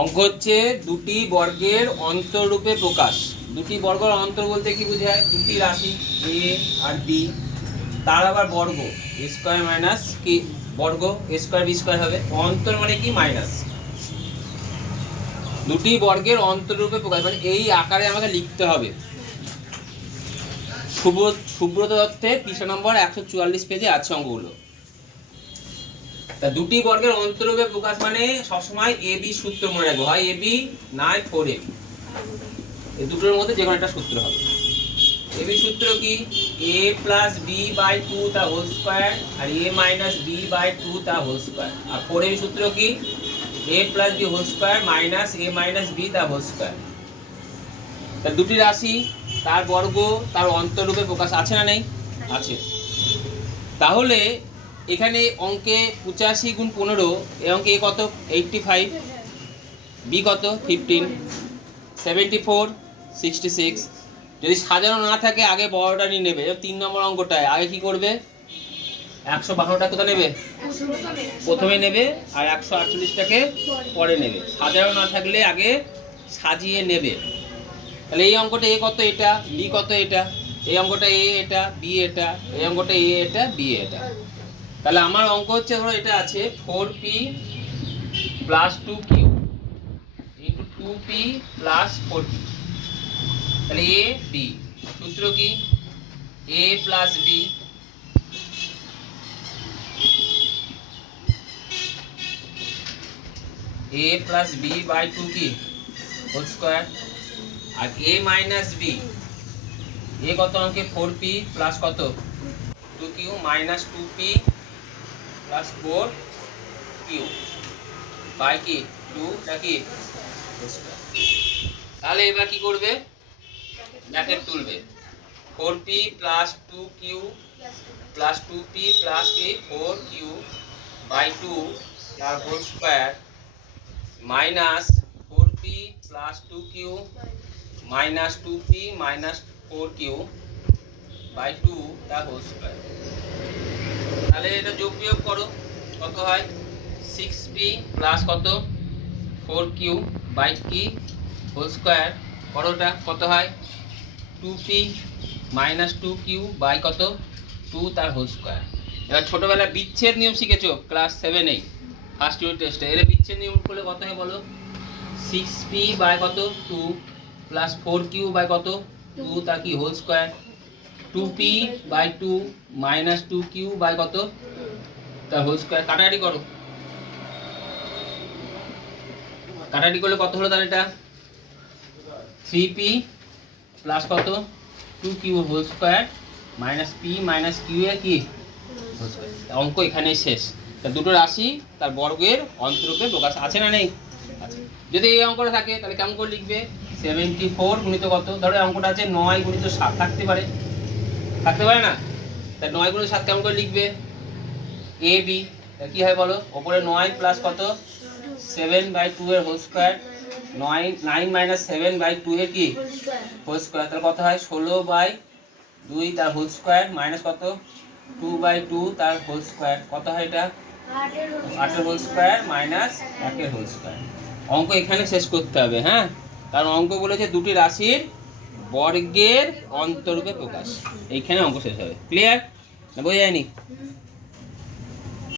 অঙ্ক হচ্ছে দুটি বর্গের অন্তরূপে প্রকাশ। দুটি বর্গের অন্তর বলতে কি বোঝায়? দুটি রাশি এ আর বি তার আবার বর্গ স্কোয়ার মাইনাস কি বর্গ স্কোয়ার বি স্কোয়ার হবে। অন্তর মানে কি? মাইনাস দুটি বর্গের অন্তরূপে প্রকাশ মানে এই আকারে আমাকে লিখতে হবে। শুভ সুব্রত দত্তের পৃষ্ঠা নম্বর একশো চুয়াল্লিশ পেজে আছে অঙ্কগুলো। তা দুটি বর্গের অন্তরূপে প্রকাশ মানে সবসময় এ বি সূত্র মনে রাখব। হয় এ বি নয় ফোর এ এই দুটোর মধ্যে যে কোনো একটা সূত্র হবে। এ বি সূত্র কি? A plus B by two তা whole square R A minus B by two তা হোল স্কোয়ার আর ফোর এ সূত্র কি? A plus B whole square minus A minus B তা হোল স্কোয়ার তা দুটি রাশি, তার বর্গ, তার অন্তরূপে প্রকাশ আছে না নেই? আছে। তাহলে এখানে অঙ্কে পঁচাশি গুণ পনেরো এ অঙ্কে এ কত? এইটটি ফাইভ বি কত? Fifteen seventy four sixty six যদি সাজানো না থাকে, আগে বড়টা নিয়ে নেবে। তিন নম্বর অঙ্কটায়। আগে কি করবে? একশো বারোটা কোথা নেবে? প্রথমে নেবে আর একশো আটচল্লিশটাকে পরে নেবে। সাজানো না থাকলে আগে সাজিয়ে নেবে। তাহলে এই অঙ্কটা এ কত এটা? বি কত এটা? এই অঙ্কটা এ এটা বি এটা। এই অঙ্কটা এ এটা বি এটা। তাহলে আমার অঙ্ক হচ্ছে, ধরো এটা আছে four P plus two Q into two P plus four P তাহলে এ বি সূত্র কি? A plus B A plus B by two কি হোল স্কোয়ার আর এ মাইনাস বি এ কত অঙ্কে? ফোর পি প্লাস কত? Two Q minus two P plus four Q by কি two নাকি তাহলে এবার কি করবে? ব্র্যাকেট তুলবে। Four P plus two Q plus two P plus কি ফোর কিউ বাই টু তার whole square minus four P plus two Q minus two P minus four Q by two তার whole square তাহলে এটা যোগ বিয়োগ করো। কত হয়? সিক্স পি প্লাস কত? ফোর কিউ বাই কি হোল স্কোয়ার করোটা কত হয়? Two P minus two Q by কত? টু তার হোল স্কোয়ার এবার ছোটোবেলায় বিচ্ছেদ নিয়ম শিখেছো? ক্লাস সেভেনেই ফার্স্ট ইউনিট টেস্টে এর বিচ্ছেদ নিয়ম করলে কত হয় বলো? সিক্স পি বাই কত? Two plus four Q by কত? টু তার কি whole square two P by two minus two Q by কত? তার হোল স্কোয়ার কাটাকাটি করো। কাটাকাটি করলে কত হলো তাহলে এটা? থ্রি পি প্লাস কত? Two Q whole square minus P minus Q এর কি। অঙ্ক এখানেই শেষ। তা দুটো রাশি তার বর্গের অন্তরূপে প্রকাশ আছে না নেই? আছে। যদি এই অঙ্কটা থাকে তাহলে কেমন করে লিখবে? সেভেন্টি ফোর গুণিত কত? ধরো অঙ্কটা আছে নয় গুণিত সাত থাকতে পারে। থাকতে পারে না? তা নয় গুণিত সাত কেমন করে লিখবে? এ বি কি হয় বলো? ওপরে নয় প্লাস কত? সেভেন বাই টু এর হোল স্কোয়ার নয় nine minus seven by two এর কি? হোল স্কোয়ার তাহলে কত হয়? ষোলো বাই দুই তার হোল স্কোয়ার মাইনাস কত? টু বাই টু তার হোল স্কোয়ার কত হয় এটা? আটের হোল স্কোয়ার মাইনাস একের হোল স্কোয়ার অঙ্ক এখানে শেষ করতে হবে হ্যাঁ? কারণ অঙ্ক বলেছে দুটি রাশির বর্গের অন্তরূপে প্রকাশ। এইখানে অঙ্ক শেষ হবে। ক্লিয়ার বোঝা যায়নি?